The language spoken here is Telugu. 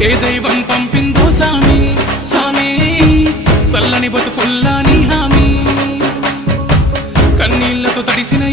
ఏ దైవం పంపిందో సామి సామి చల్లని బతుకుల్లా నీ హామీ కన్నీళ్లతో తడిసిన